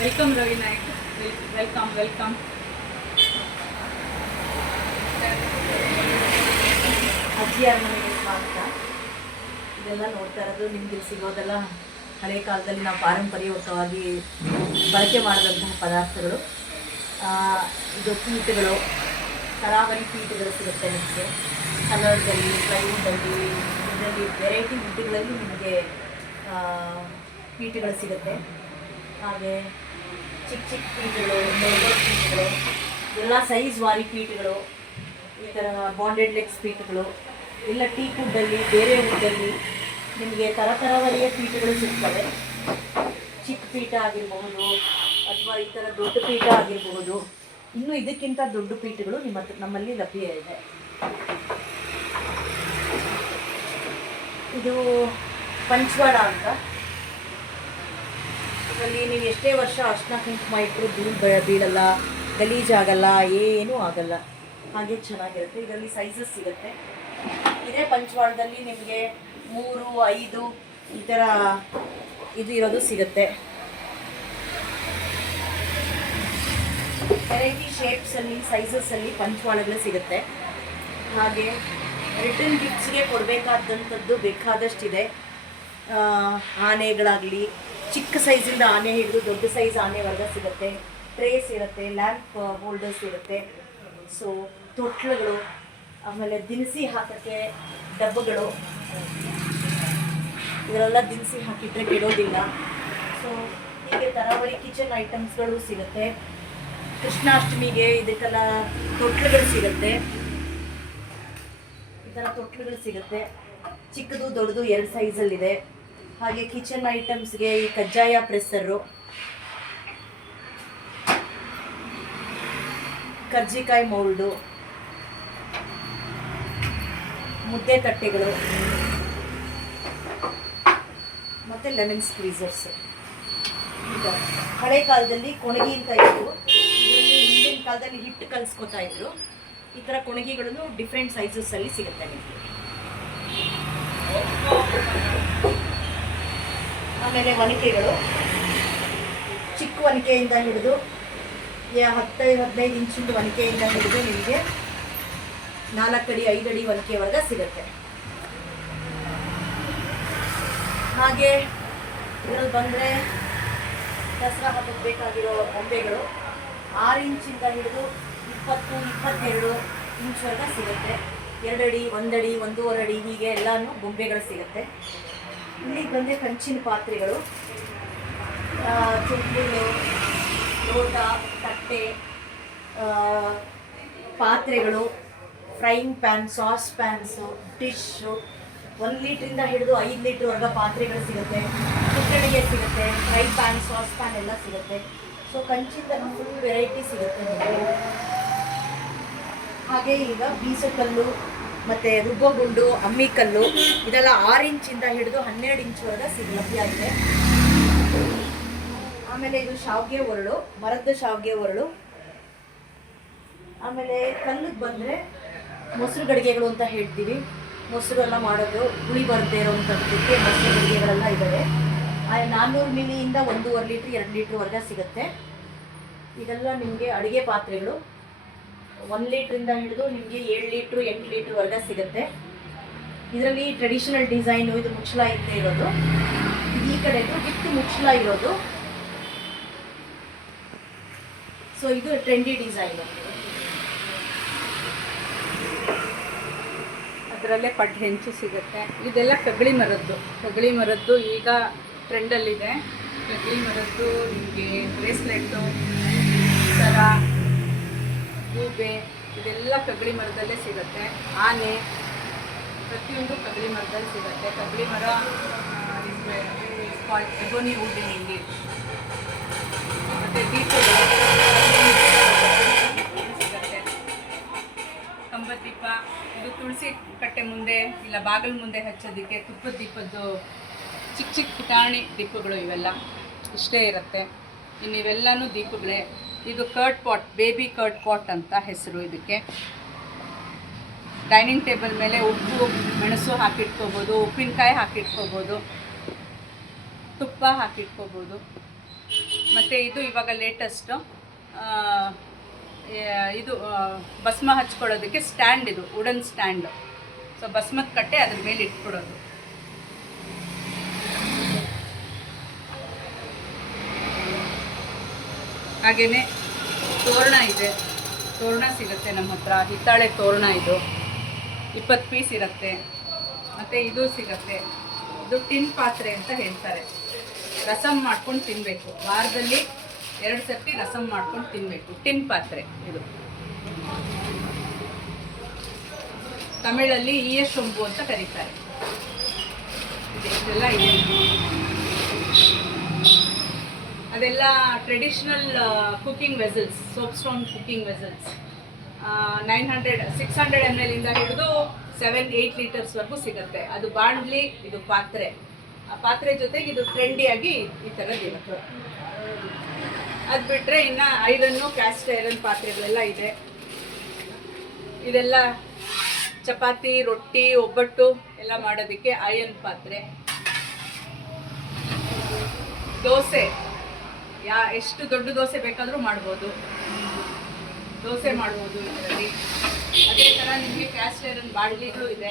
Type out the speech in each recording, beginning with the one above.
Welcome Ravi Naik. Welcome welcome. ಅಜ್ಜಿಯಾರ ಮನೆಗೆ ಸ್ವಾಗತ. ಇದೆಲ್ಲ ನೋಡ್ತಾ ಇರೋದು ನಿಮ್ಗೆ ಸಿಗೋದೆಲ್ಲ ಹಳೆ ಕಾಲದಲ್ಲಿ ನಾವು ಪಾರಂಪರ್ಯಯುತವಾಗಿ ಬಳಕೆ ಮಾಡಿದಂತಹ ಪದಾರ್ಥಗಳು. ಇದು ಪೀಠಗಳು, ತರಾವರಿ ಪೀಠಗಳು ಸಿಗುತ್ತೆ ನಿಮಗೆ. ಕಲರ್ದಲ್ಲಿ, ಪ್ಲೈವುಡ್ಡಲ್ಲಿ, ಇದರಲ್ಲಿ ವೆರೈಟಿ ವುಡ್ಗಳಲ್ಲಿ ನಿಮಗೆ ಪೀಠಗಳು ಸಿಗುತ್ತೆ. ಹಾಗೆ ಚಿಕ್ಕ ಚಿಕ್ಕ ಪೀಠಗಳು, ದೊಡ್ಡ ಪೀಠಗಳು, ಎಲ್ಲ ಸೈಜ್ ವಾರಿ ಪೀಠಗಳು, ಈ ಥರ ಬಾಂಡೆಡ್ ಲೆಗ್ಸ್ ಪೀಠಗಳು, ಎಲ್ಲ ಟೀಕ್ ವುಡ್ಡಲ್ಲಿ, ಬೇರೆ ವುಡ್ಡಲ್ಲಿ ನಿಮಗೆ ತರತರವರಿಯ ಪೀಠಗಳು ಸಿಗ್ತವೆ. ಚಿಕ್ಕ ಪೀಠ ಆಗಿರಬಹುದು ಅಥವಾ ಈ ಥರ ದೊಡ್ಡ ಪೀಠ ಆಗಿರಬಹುದು. ಇನ್ನೂ ಇದಕ್ಕಿಂತ ದೊಡ್ಡ ಪೀಠಗಳು ನಮ್ಮಲ್ಲಿ ಲಭ್ಯ ಇದೆ. ಇದು ಪಂಚವಾಡ ಅಂತ. ಇದರಲ್ಲಿ ನೀವು ಎಷ್ಟೇ ವರ್ಷ ಅರ್ಶಿನ ಕುಂಕುಮ ಇಟ್ಟರು ಧೂಳು ಬೀಳಲ್ಲ, ಗಲೀಜಾಗಲ್ಲ, ಏನೂ ಆಗಲ್ಲ, ಹಾಗೆ ಚೆನ್ನಾಗಿರುತ್ತೆ. ಇದರಲ್ಲಿ ಸೈಜಸ್ ಸಿಗುತ್ತೆ. ಇದೇ ಪಂಚವಾಡದಲ್ಲಿ ನಿಮಗೆ 3, 5 ಈ ಥರ ಇದು ಇರೋದು ಸಿಗುತ್ತೆ. ವೆರೈಟಿ ಶೇಪ್ಸಲ್ಲಿ, ಸೈಜಸ್ಸಲ್ಲಿ ಪಂಚವಾಳಗಳು ಸಿಗುತ್ತೆ. ಹಾಗೆ ರಿಟರ್ನ್ ಗಿಫ್ಟ್ಸ್ಗೆ ಕೊಡಬೇಕಾದಂಥದ್ದು ಬೇಕಾದಷ್ಟಿದೆ. ಆನೆಗಳಾಗಲಿ, ಚಿಕ್ಕ ಸೈಜಿಂದ ಆನೆ ಹಿಡಿದು ದೊಡ್ಡ ಸೈಜ್ ಆನೆವರೆಗೆ ಸಿಗುತ್ತೆ. ಟ್ರೇಸ್ ಇರುತ್ತೆ, ಲ್ಯಾಂಪ್ ಹೋಲ್ಡರ್ಸ್ ಇರುತ್ತೆ. ಸೊ ತೊಟ್ಲುಗಳು, ಆಮೇಲೆ ದಿನಸಿ ಹಾಕೋಕ್ಕೆ ಡಬ್ಬಗಳು, ಇದರೆಲ್ಲ ದಿನಸಿ ಹಾಕಿದರೆ ಕೆಡೋದಿಲ್ಲ. ಸೊ ಹೀಗೆ ತರಾವರಿ ಕಿಚನ್ ಐಟಮ್ಸ್ಗಳು ಸಿಗುತ್ತೆ. ಕೃಷ್ಣಾಷ್ಟಮಿಗೆ ಇದಕ್ಕೆಲ್ಲ ತೊಟ್ಲುಗಳು ಸಿಗುತ್ತೆ. ಈ ಥರ ತೊಟ್ಲುಗಳು ಸಿಗುತ್ತೆ. ಚಿಕ್ಕದು ದೊಡ್ಡದು 2 ಸೈಜಲ್ಲಿದೆ. ಹಾಗೆ ಕಿಚನ್ ಐಟಮ್ಸ್ಗೆ ಈ ಕಜ್ಜಾಯ ಪ್ರೆಸ್ಸರು, ಕರ್ಜಿಕಾಯಿ ಮೌಲ್ಡು, ಮುದ್ದೆ ತಟ್ಟೆಗಳು ಮತ್ತು ಲೆಮನ್ ಸ್ಕ್ವೀಸರ್ಸ್. ಈಗ ಹಳೆ ಕಾಲದಲ್ಲಿ ಕೊಣಗಿ ಅಂತ ಇತ್ತು. ಇದರಲ್ಲಿ ಹಿಂದಿನ ಕಾಲದಲ್ಲಿ ಹಿಟ್ಟು ಕಲಿಸ್ಕೊತಾ ಇದ್ರು. ಈ ಥರ ಕೊಣಗಿಗಳನ್ನು ಡಿಫ್ರೆಂಟ್ ಸೈಜಸ್ಸಲ್ಲಿ ಸಿಗುತ್ತೆ ನಿಮಗೆ. ಆಮೇಲೆ ಒನಕೆಗಳು, ಚಿಕ್ಕ ಒನಕೆಯಿಂದ ಹಿಡಿದು 10-15 ಇಂಚಿಂದು ಒನಕೆಯಿಂದ ಹಿಡಿದು ನಿಮಗೆ 4 ಅಡಿ 5 ಅಡಿ ಒನಕೆವರೆಗೆ ಸಿಗುತ್ತೆ. ಹಾಗೆ ಇದರಲ್ಲಿ ಬಂದರೆ ದಸರಾ ಹಬ್ಬಕ್ಕೆ ಬೇಕಾಗಿರೋ ಬೊಂಬೆಗಳು 6 ಇಂಚಿಂದ ಹಿಡಿದು 20-22 ಇಂಚ್ವರೆಗೆ ಸಿಗುತ್ತೆ. 2 ಅಡಿ, 1 ಅಡಿ, 1.5 ಅಡಿ ಹೀಗೆ ಎಲ್ಲನೂ ಬೊಂಬೆಗಳು ಸಿಗುತ್ತೆ. ಇಲ್ಲಿ ಬಂದರೆ ಕಂಚಿನ ಪಾತ್ರೆಗಳು, ಚೊಂಬುಗಳು, ಲೋಟ, ತಟ್ಟೆ, ಪಾತ್ರೆಗಳು, ಫ್ರೈಯಿಂಗ್ ಪ್ಯಾನ್, ಸಾಸ್ ಪ್ಯಾನ್ಸು, ಡಿಶ್ಶು, 1 ಲೀಟ್ರಿಂದ ಹಿಡಿದು 5 ಲೀಟ್ರ್ವರೆಗೆ ಪಾತ್ರೆಗಳು ಸಿಗುತ್ತೆ. ಕುಕ್ಕಡಿಗೆ ಸಿಗುತ್ತೆ, ಫ್ರೈ ಪ್ಯಾನ್, ಸಾಸ್ ಪ್ಯಾನ್ ಎಲ್ಲ ಸಿಗುತ್ತೆ. ಸೊ ಕಂಚಿಂದ ಫುಲ್ ವೆರೈಟಿ ಸಿಗುತ್ತೆ ನಿಮಗೆ. ಹಾಗೆ ಈಗ ಬೀಸಕಲ್ಲು ಮತ್ತು ರುಬ್ಬಗುಂಡು, ಅಮ್ಮಿಕಲ್ಲು, ಇದೆಲ್ಲ 6 ಇಂಚಿಂದ ಹಿಡಿದು 12 ಇಂಚ್ವರೆಗೆ ಲಭ್ಯ ಇದೆ. ಆಮೇಲೆ ಇದು ಶಾವಿಗೆ ಒರಳು, ಮರದ ಶಾವಿಗೆ ಒರಳು. ಆಮೇಲೆ ಕಲ್ಲಿಗೆ ಬಂದರೆ ಮೊಸರು ಗಡಿಗೆಗಳು ಅಂತ ಹೇಳ್ತೀವಿ. ಮೊಸರು ಎಲ್ಲ ಮಾಡೋದು, ಹುಳಿ ಬರದೇ ಇರೋವಂಥದ್ದಕ್ಕೆ ಮೊಸರು ಗಡಿಗೆಗಳೆಲ್ಲ ಇದ್ದಾವೆ. 400 ಮಿಲಿಯಿಂದ 1.5 ಲೀಟ್ರ್ 2 ಲೀಟ್ರ್ವರೆಗೆ ಸಿಗುತ್ತೆ. ಇದೆಲ್ಲ ನಿಮಗೆ ಅಡುಗೆ ಪಾತ್ರೆಗಳು. 1 ಲೀಟ್ರಿಂದ ಹಿಡಿದು ನಿಮಗೆ 7 ಲೀಟ್ರ್ 8 ಲೀಟ್ರ್ವರೆಗೆ ಸಿಗುತ್ತೆ. ಇದರಲ್ಲಿ ಟ್ರೆಡಿಷನಲ್ ಡಿಸೈನು, ಇದು ಮುಚ್ಚಳ ಇಲ್ಲದೆ ಇರೋದು, ಈ ಕಡೆದು ವಿತ್ ಮುಚ್ಚಳ ಇರೋದು. ಸೊ ಇದು ಟ್ರೆಂಡಿ ಡಿಸೈನು. ಅದರಲ್ಲೇ ಪಡ್ಡು ಹೆಂಚು ಸಿಗುತ್ತೆ. ಇದೆಲ್ಲ ಕಗಳಿ ಮರದ್ದು ಈಗ ಟ್ರೆಂಡಲ್ಲಿದೆ. ಕಗಳಿ ಮರದ್ದು ನಿಮಗೆ ಬ್ರೇಸ್ಲೆಟ್ಟು, ಸರ, ಗೂಬೆ, ಇದೆಲ್ಲ ಕಗಳಿ ಮರದಲ್ಲೇ ಸಿಗುತ್ತೆ. ಆನೆ, ಪ್ರತಿಯೊಂದು ಕಗಳಿ ಮರದಲ್ಲಿ ಸಿಗುತ್ತೆ. ಕಗಳಿ ಮರ ಎಬೋನಿ ವುಡ್ ಇನ್ ಇಂಗ್ಲಿಷ್. ಮತ್ತು ದೀಪಗಳು ಸಿಗುತ್ತೆ. ಕಂಬದ ದೀಪ, ಇದು ತುಳಸಿ ಕಟ್ಟೆ ಮುಂದೆ ಇಲ್ಲ ಬಾಗಿಲು ಮುಂದೆ ಹಚ್ಚೋದಕ್ಕೆ ತುಪ್ಪದ ದೀಪದ್ದು ಚಿಕ್ಕ ಚಿಕ್ಕ ಪುಟಾಣಿ ದೀಪಗಳು ಇವೆಲ್ಲ ಇಷ್ಟೇ ಇರುತ್ತೆ. ಇನ್ನು ಇವೆಲ್ಲನೂ ದೀಪಗಳೇ. ಇದು curd pot, baby curd pot ಅಂತ ಹೆಸರು ಇದಕ್ಕೆ. ಡೈನಿಂಗ್ ಟೇಬಲ್ ಮೇಲೆ ಉಪ್ಪು ಮೆಣಸು ಹಾಕಿಟ್ಕೋಬೋದು, ಉಪ್ಪಿನಕಾಯಿ ಹಾಕಿಟ್ಕೋಬೋದು, ತುಪ್ಪ ಹಾಕಿಟ್ಕೋಬೋದು. ಮತ್ತು ಇದು ಇವಾಗ ಲೇಟೆಸ್ಟು ಇದು ಭಸ್ಮ ಹಚ್ಕೊಳ್ಳೋದಕ್ಕೆ ಸ್ಟ್ಯಾಂಡ್, ಇದು ವುಡನ್ ಸ್ಟ್ಯಾಂಡು. ಸೊ ಭಸ್ಮದ ಕಟ್ಟೆ ಅದ್ರ ಮೇಲೆ ಇಟ್ಕೊಡೋದು. ಹಾಗೆಯೇ ತೋರಣ ಇದೆ, ತೋರಣ ಸಿಗುತ್ತೆ ನಮ್ಮ ಹತ್ರ. ಹಿತ್ತಾಳೆ ತೋರಣ ಇದು 20 ಪೀಸ್ ಇರುತ್ತೆ. ಮತ್ತು ಇದು ಸಿಗುತ್ತೆ, ಇದು ಟಿನ್ ಪಾತ್ರೆ ಅಂತ ಹೇಳ್ತಾರೆ. ರಸಮ್ ಮಾಡ್ಕೊಂಡು ತಿನ್ನಬೇಕು, ವಾರದಲ್ಲಿ 2 ಸರ್ತಿ ರಸಮ್ ಮಾಡ್ಕೊಂಡು ತಿನ್ನಬೇಕು. ಟಿನ್ ಪಾತ್ರೆ ಇದು. ತಮಿಳಲ್ಲಿ ಈಯಶೊಂಬು ಅಂತ ಕರೀತಾರೆ. ಇದೆಲ್ಲ ಇದೆ. ಅದೆಲ್ಲ traditional cooking vessels, soap stone cooking vessels. 600 ml ಇಂದ ಹಿಡಿದು 7-8 ಲೀಟರ್ಸ್ವರೆಗೂ ಸಿಗುತ್ತೆ. ಅದು ಬಾಣಲಿ, ಇದು ಪಾತ್ರೆ. ಆ ಪಾತ್ರೆ ಜೊತೆಗೆ ಇದು ಟ್ರೆಂಡಿಯಾಗಿ ಈ ಥರದ್ದು ಇರುತ್ತೆ. ಅದು ಬಿಟ್ಟರೆ ಇನ್ನು ಐರನ್ನು, ಕ್ಯಾಸ್ಟ್ ಐರನ್ ಪಾತ್ರೆಗಳೆಲ್ಲ ಇದೆ. ಇದೆಲ್ಲ ಚಪಾತಿ, ರೊಟ್ಟಿ, ಒಬ್ಬಟ್ಟು ಎಲ್ಲ ಮಾಡೋದಕ್ಕೆ ಐರನ್ ಪಾತ್ರೆ. ದೋಸೆ, ಎಷ್ಟು ದೊಡ್ಡ ದೋಸೆ ಬೇಕಾದರೂ ಮಾಡ್ಬೋದು, ದೋಸೆ ಮಾಡ್ಬೋದು ಇದರಲ್ಲಿ. ಅದೇ ಥರ ನಿಮಗೆ ಕ್ಯಾಸ್ಟ್ ಐರನ್ ಬಾಣಲಿಗಳು ಇದೆ.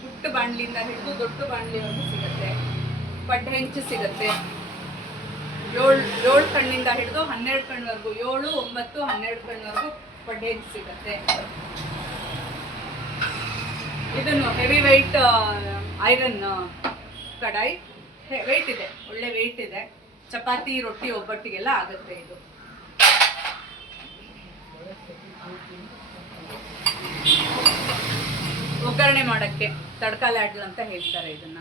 ಪುಟ್ಟ ಬಾಣಲಿಯಿಂದ ಹಿಡಿದು ದೊಡ್ಡ ಬಾಣಲಿವರೆಗೂ ಸಿಗುತ್ತೆ. ಪಡ್ಡು ಹೆಂಚು ಸಿಗುತ್ತೆ. 7 ಕಣ್ಣಿಂದ ಹಿಡಿದು 12 ಕಣ್ವರೆಗೂ, 7, 9, 12 ಕಣ್ವರೆಗೂ ಪಡ್ಡು ಹೆಂಚು ಸಿಗುತ್ತೆ. ಇದನ್ನು ಹೆವಿ ವೆಯ್ಟ್ ಐರನ್ ಕಡಾಯಿ, ವೆಯ್ಟ್ ಇದೆ, ಒಳ್ಳೆ ವೆಯ್ಟ್ ಇದೆ. ಚಪಾತಿ, ರೊಟ್ಟಿ, ಒಬ್ಬಟ್ಟಿಗೆಲ್ಲ ಆಗುತ್ತೆ ಇದು. ಒಗ್ಗರಣೆ ಮಾಡೋಕ್ಕೆ ತಡ್ಕ ಲ್ಯಾಡ್ಲ್ ಅಂತ ಹೇಳ್ತಾರೆ ಇದನ್ನ.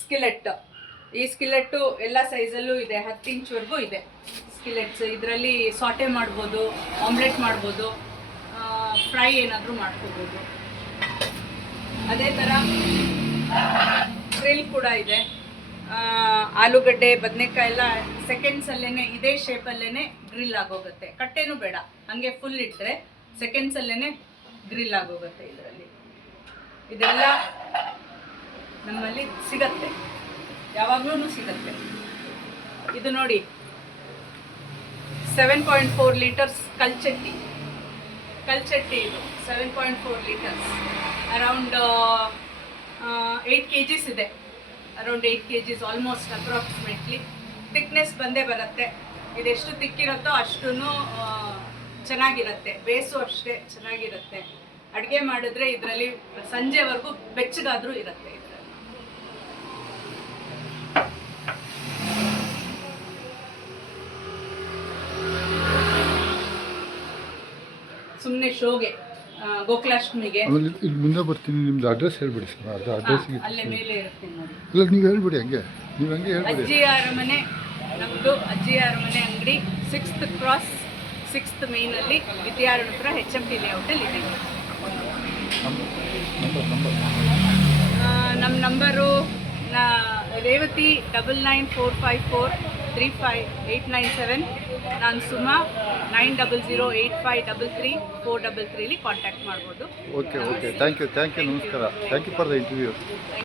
ಸ್ಕಿಲೆಟ್, ಈ ಸ್ಕಿಲೆಟ್ಟು ಎಲ್ಲ ಸೈಜಲ್ಲೂ ಇದೆ, 10 ಇಂಚ್ವರೆಗೂ ಇದೆ ಸ್ಕಿಲೆಟ್ಸ್. ಇದರಲ್ಲಿ ಸಾಟೆ ಮಾಡ್ಬೋದು, ಆಮ್ಲೆಟ್ ಮಾಡ್ಬೋದು, ಫ್ರೈ ಏನಾದರೂ ಮಾಡ್ಕೋಬೋದು. ಅದೇ ಥರ ಗ್ರಿಲ್ ಕೂಡ ಇದೆ. ಆಲೂಗಡ್ಡೆ, ಬದನೆಕಾಯಿ ಎಲ್ಲ ಸೆಕೆಂಡ್ಸಲ್ಲೇ ಇದೇ ಶೇಪಲ್ಲೇ ಗ್ರಿಲ್ ಆಗೋಗುತ್ತೆ. ಕಟ್ಟೆನೂ ಬೇಡ, ಹಾಗೆ ಫುಲ್ ಇಟ್ಟರೆ ಸೆಕೆಂಡ್ಸಲ್ಲೇ ಗ್ರಿಲ್ ಆಗೋಗುತ್ತೆ ಇದರಲ್ಲಿ. ಇದೆಲ್ಲ ನಮ್ಮಲ್ಲಿ ಸಿಗತ್ತೆ, ಯಾವಾಗಲೂ ಸಿಗತ್ತೆ. ಇದು ನೋಡಿ, 7.4 ಲೀಟರ್ಸ್ ಕಲ್ಚಟ್ಟಿ ಇದು 7.4 ಲೀಟರ್ಸ್. ಅರೌಂಡ್ 8 kgs ಇದೆ. Around 8 kgs almost, approximately. Thickness ಬಂದೇ ಬರುತ್ತೆ. ಇದೆಷ್ಟು ತಿಕ್ಕಿರುತ್ತೋ ಅಷ್ಟೂ ಚೆನ್ನಾಗಿರುತ್ತೆ. ಬೇಸು ಅಷ್ಟೇ ಚೆನ್ನಾಗಿರುತ್ತೆ. ಅಡುಗೆ ಮಾಡಿದ್ರೆ ಇದರಲ್ಲಿ ಸಂಜೆವರೆಗೂ ಬೆಚ್ಚಗಾದರೂ ಇರುತ್ತೆ ಇದರಲ್ಲಿ. ಸುಮ್ಮನೆ ಶೋಗೆ, ಗೋಕುಲಾಷ್ಟಮಿಗೆ. ಇಲ್ಲಿ ಮುಂದೆ ಬರ್ತೀನಿ, ನಿಮ್ದು ಅಡ್ರೆಸ್ ಹೇಳ್ಬಿಡಿ ಸರ್. ಅದು ಅಡ್ರೆಸ್ ಅಲ್ಲೇ ಮೇಲೆ ಇರುತ್ತೆ ನೋಡಿ. ಇಲ್ಲ, ನೀವು ಹೇಳ್ಬಿಡಿ, ನೀವು ಹಂಗೆ ಹೇಳ್ಬಿಡಿ. ಅಜ್ಜಿ ಅರಮನೆ, ನಮ್ಮದು ಅಜ್ಜಿ ಅರಮನೆ ಅಂಗಡಿ 6th ಕ್ರಾಸ್ 6th ಮೇನಲ್ಲಿ ವಿದ್ಯಾರಣ್ಯಪುರ HMT ಲೇಔಟಲ್ಲಿ ಇದೆ. ನಮ್ಮ ನಂಬರು ರೇವತಿ 9945435897. ನಾನು ಸುಮಾ 9008533433 ಕಾಂಟ್ಯಾಕ್ಟ್ ಮಾಡ್ಬೋದು. ಓಕೆ, ಥ್ಯಾಂಕ್ ಯು, ನಮಸ್ಕಾರ. Thank you for the interview.